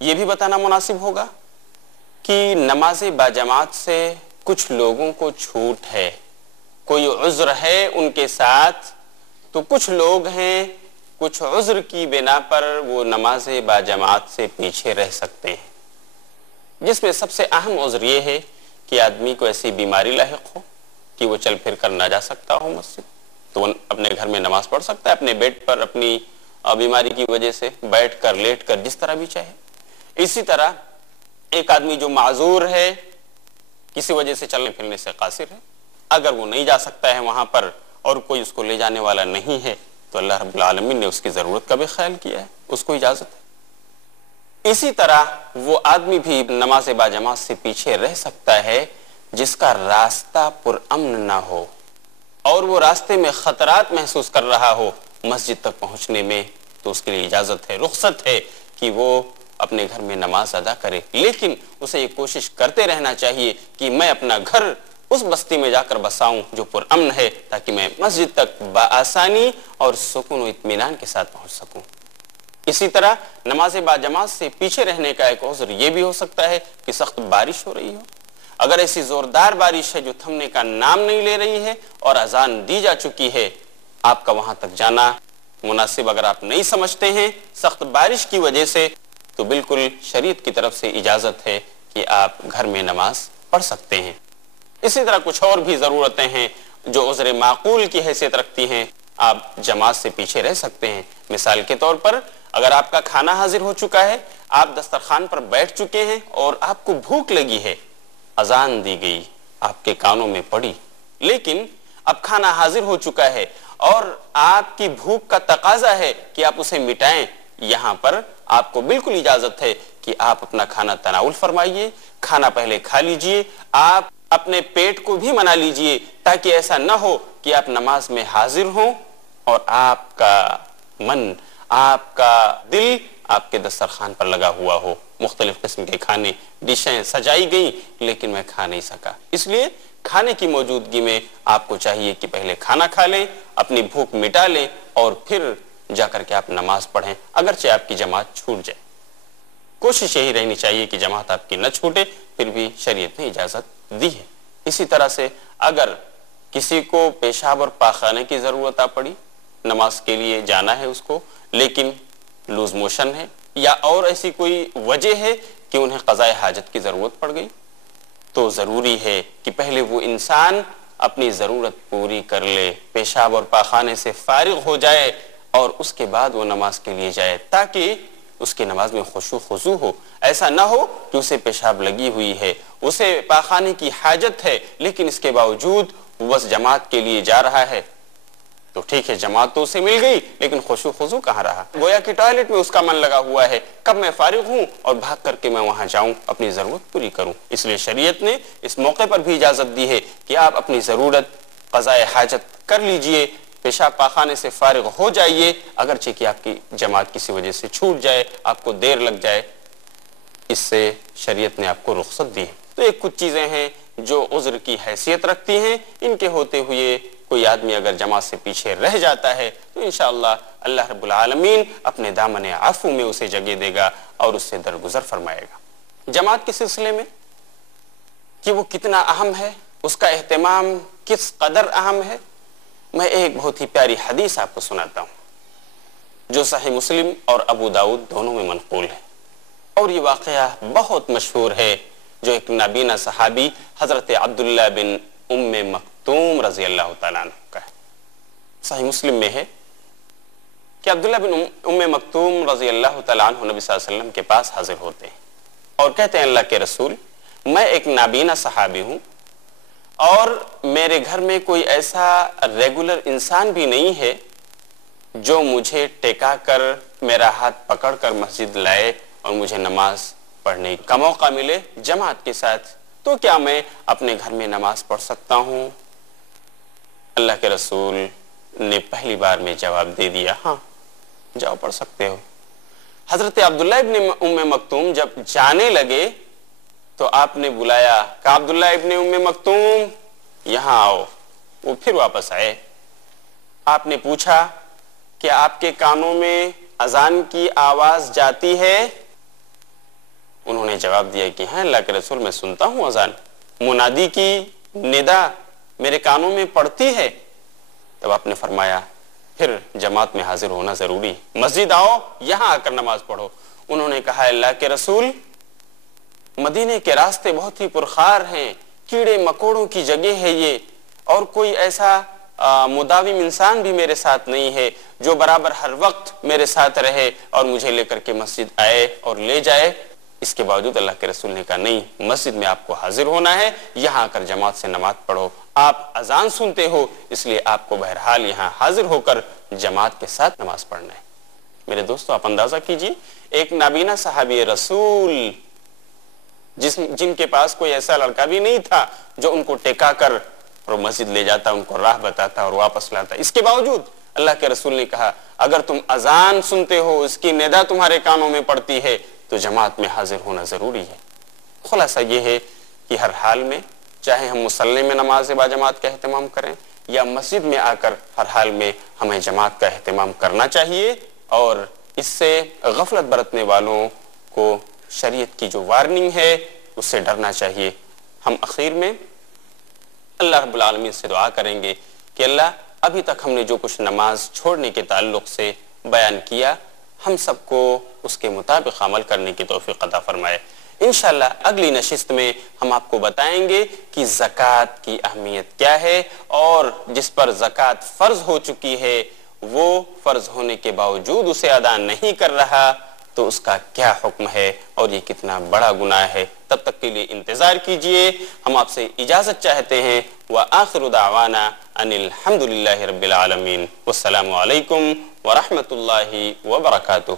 یہ بھی بتانا مناسب ہوگا کہ نماز باجماعت سے کچھ لوگوں کو چھوٹ ہے، کوئی عذر ہے ان کے ساتھ، تو کچھ لوگ ہیں کچھ عذر کی بنا پر وہ نماز باجماعت سے پیچھے رہ سکتے ہیں، جس میں سب سے اہم عذر یہ ہے کہ آدمی کو ایسی بیماری لاحق ہو کہ وہ چل پھر کر نہ جا سکتا ہو مسجد، تو وہ اپنے گھر میں نماز پڑھ سکتا ہے اپنے بیڈ پر، اپنی بیماری کی وجہ سے بیٹھ کر لیٹ کر جس طرح بھی چاہے۔ اسی طرح ایک آدمی جو معذور ہے، کسی وجہ سے چلنے پھرنے سے قاصر ہے، اگر وہ نہیں جا سکتا ہے وہاں پر اور کوئی اس کو لے جانے والا نہیں ہے تو اللہ رب العالمین نے اس کی ضرورت کا بھی خیال کیا ہے، اس کو اجازت ہے۔ اسی طرح وہ آدمی بھی نماز باجماعت سے پیچھے رہ سکتا ہے جس کا راستہ پرامن نہ ہو اور وہ راستے میں خطرات محسوس کر رہا ہو مسجد تک پہنچنے میں، تو اس کے لیے اجازت ہے، رخصت ہے کہ وہ اپنے گھر میں نماز ادا کرے، لیکن اسے یہ کوشش کرتے رہنا چاہیے کہ میں اپنا گھر اس بستی میں جا کر بساؤں جو پرامن ہے، تاکہ میں مسجد تک بآسانی اور سکون و اطمینان کے ساتھ پہنچ سکوں۔ اسی طرح نماز باجماعت سے پیچھے رہنے کا ایک عذر یہ بھی ہو سکتا ہے کہ سخت بارش ہو رہی ہو، اگر ایسی زوردار بارش ہے جو تھمنے کا نام نہیں لے رہی ہے اور اذان دی جا چکی ہے، آپ کا وہاں تک جانا مناسب اگر آپ نہیں سمجھتے ہیں سخت بارش کی وجہ سے، تو بالکل شریعت کی طرف سے اجازت ہے کہ آپ گھر میں نماز پڑھ سکتے ہیں۔ اسی طرح کچھ اور بھی ضرورتیں ہیں جو عذر معقول کی حیثیت رکھتی ہیں، آپ جماعت سے پیچھے رہ سکتے ہیں۔ مثال کے طور پر اگر آپ کا کھانا حاضر ہو چکا ہے، آپ دسترخوان پر بیٹھ چکے ہیں اور آپ کو بھوک لگی ہے، اذان دی گئی، آپ کے کانوں میں پڑی، لیکن اب کھانا حاضر ہو چکا ہے اور آپ کی بھوک کا تقاضا ہے کہ آپ اسے مٹائیں، یہاں پر آپ کو بالکل اجازت ہے کہ آپ اپنا کھانا تناول فرمائیے، کھانا پہلے کھا لیجئے، آپ اپنے پیٹ کو بھی منا لیجئے، تاکہ ایسا نہ ہو کہ آپ نماز میں حاضر ہوں اور آپ کا من، آپ کا دل آپ کے دسترخوان پر لگا ہوا ہو، مختلف قسم کے کھانے، ڈشیں سجائی گئیں لیکن میں کھا نہیں سکا۔ اس لیے کھانے کی موجودگی میں آپ کو چاہیے کہ پہلے کھانا کھا لیں، اپنی بھوک مٹا لیں اور پھر جا کر کے آپ نماز پڑھیں، اگرچہ آپ کی جماعت چھوٹ جائے۔ کوشش یہی رہنی چاہیے کہ جماعت آپ کی نہ چھوٹے، پھر بھی شریعت نے اجازت دی ہے۔ اسی طرح سے اگر کسی کو پیشاب اور پاخانے کی ضرورت آ پڑی، نماز کے لیے جانا ہے اس کو، لیکن لوز موشن ہے یا اور ایسی کوئی وجہ ہے کہ انہیں قضاء حاجت کی ضرورت پڑ گئی، تو ضروری ہے کہ پہلے وہ انسان اپنی ضرورت پوری کر لے، پیشاب اور پاخانے سے فارغ ہو جائے اور اس کے بعد وہ نماز کے لیے جائے، تاکہ اس کی نماز میں خشوع خضوع ہو۔ ایسا نہ ہو کہ اسے پیشاب لگی ہوئی ہے، اسے پاخانے کی حاجت ہے، لیکن اس کے باوجود وہ بس جماعت کے لیے جا رہا ہے، تو ٹھیک ہے جماعت تو اسے مل گئی لیکن خشوع خضوع کہاں رہا؟ گویا کہ ٹوائلٹ میں اس کا من لگا ہوا ہے، کب میں فارغ ہوں اور بھاگ کر کے میں وہاں جاؤں اپنی ضرورت پوری کروں۔ اس لیے شریعت نے اس موقع پر بھی اجازت دی ہے کہ آپ اپنی ضرورت قضاء حاجت کر لیجئے، پیشاب پاخانے سے فارغ ہو جائیے، اگرچہ کہ آپ کی جماعت کسی وجہ سے چھوٹ جائے، آپ کو دیر لگ جائے، اس سے شریعت نے آپ کو رخصت دی ہے۔ تو ایک کچھ چیزیں ہیں جو عذر کی حیثیت رکھتی ہیں، ان کے ہوتے ہوئے کوئی آدمی اگر جماعت سے پیچھے رہ جاتا ہے تو انشاءاللہ اللہ رب العالمین اپنے دامن عفو میں اسے جگہ دے گا اور اس سے درگزر فرمائے گا۔ جماعت کے سلسلے میں کہ وہ کتنا اہم ہے، اس کا اہتمام کس قدر اہم ہے، میں ایک بہت ہی پیاری حدیث آپ کو سناتا ہوں جو صحیح مسلم اور ابو داؤد دونوں میں منقول ہے، اور یہ واقعہ بہت مشہور ہے جو ایک نابینا صحابی حضرت عبداللہ بن ام مکتوم رضی اللہ تعالیٰ عنہ کا ہے۔ صحیح مسلم میں ہے کہ عبداللہ بن ام مکتوم رضی اللہ تعالیٰ عنہ نبی صلی اللہ علیہ وسلم کے پاس حاضر ہوتے ہیں اور کہتے ہیں اللہ کے رسول، میں ایک نابینا صحابی ہوں اور میرے گھر میں کوئی ایسا ریگولر انسان بھی نہیں ہے جو مجھے ٹیکا کر میرا ہاتھ پکڑ کر مسجد لائے اور مجھے نماز پڑھنے کا موقع ملے جماعت کے ساتھ، تو کیا میں اپنے گھر میں نماز پڑھ سکتا ہوں؟ اللہ کے رسول نے پہلی بار میں جواب دے دیا، ہاں جاؤ پڑھ سکتے ہو۔ حضرت عبداللہ ابن ام مکتوم جب جانے لگے تو آپ نے بلایا، کہا عبداللہ ابن ام مکتوم یہاں آؤ۔ وہ پھر واپس آئے، آپ نے پوچھا کہ آپ کے کانوں میں اذان کی آواز جاتی ہے؟ انہوں نے جواب دیا کہ ہاں اللہ کے رسول، میں سنتا ہوں اذان، منادی کی ندا میرے کانوں میں پڑتی ہے۔ تب آپ نے فرمایا پھر جماعت میں حاضر ہونا ضروری، مسجد آؤ، یہاں آ کر نماز پڑھو۔ انہوں نے کہا اللہ کے رسول، مدینے کے راستے بہت ہی پرخار ہیں، کیڑے مکوڑوں کی جگہ ہے یہ، اور کوئی ایسا مداوم انسان بھی میرے ساتھ نہیں ہے جو برابر ہر وقت میرے ساتھ رہے اور مجھے لے کر کے مسجد آئے اور لے جائے۔ اس کے باوجود اللہ کے رسول نے کہا نہیں، مسجد میں آپ کو حاضر ہونا ہے، یہاں آ کر جماعت سے نماز پڑھو۔ آپ اذان سنتے ہو، اس لیے آپ کو بہرحال یہاں حاضر ہو کر جماعت کے ساتھ نماز پڑھنا ہے۔ میرے دوستو، آپ اندازہ کیجئے، ایک نابینا صحابی رسول جن کے پاس کوئی ایسا لڑکا بھی نہیں تھا جو ان کو ٹکا کر اور مسجد لے جاتا، ان کو راہ بتاتا اور واپس لاتا، اس کے باوجود اللہ کے رسول نے کہا اگر تم اذان سنتے ہو، اس کی ندا تمہارے کانوں میں پڑتی ہے، تو جماعت میں حاضر ہونا ضروری ہے۔ خلاصہ یہ ہے کہ ہر حال میں، چاہے ہم مصلی میں نماز با جماعت کا اہتمام کریں یا مسجد میں آ کر، ہر حال میں ہمیں جماعت کا اہتمام کرنا چاہیے، اور اس سے غفلت برتنے والوں کو شریعت کی جو وارننگ ہے اس سے ڈرنا چاہیے۔ ہم اخیر میں اللہ رب العالمین سے دعا کریں گے کہ اللہ، ابھی تک ہم نے جو کچھ نماز چھوڑنے کے تعلق سے بیان کیا، ہم سب کو اس کے مطابق عمل کرنے کی توفیق عطا فرمائے۔ انشاءاللہ اگلی نشست میں ہم آپ کو بتائیں گے کہ زکوٰۃ کی اہمیت کیا ہے، اور جس پر زکوٰۃ فرض ہو چکی ہے وہ فرض ہونے کے باوجود اسے ادا نہیں کر رہا تو اس کا کیا حکم ہے اور یہ کتنا بڑا گناہ ہے۔ تب تک کے لیے انتظار کیجئے، ہم آپ سے اجازت چاہتے ہیں۔ وآخر دعوانا ان الحمد للہ رب العالمین، والسلام علیکم ورحمۃ اللہ وبرکاتہ۔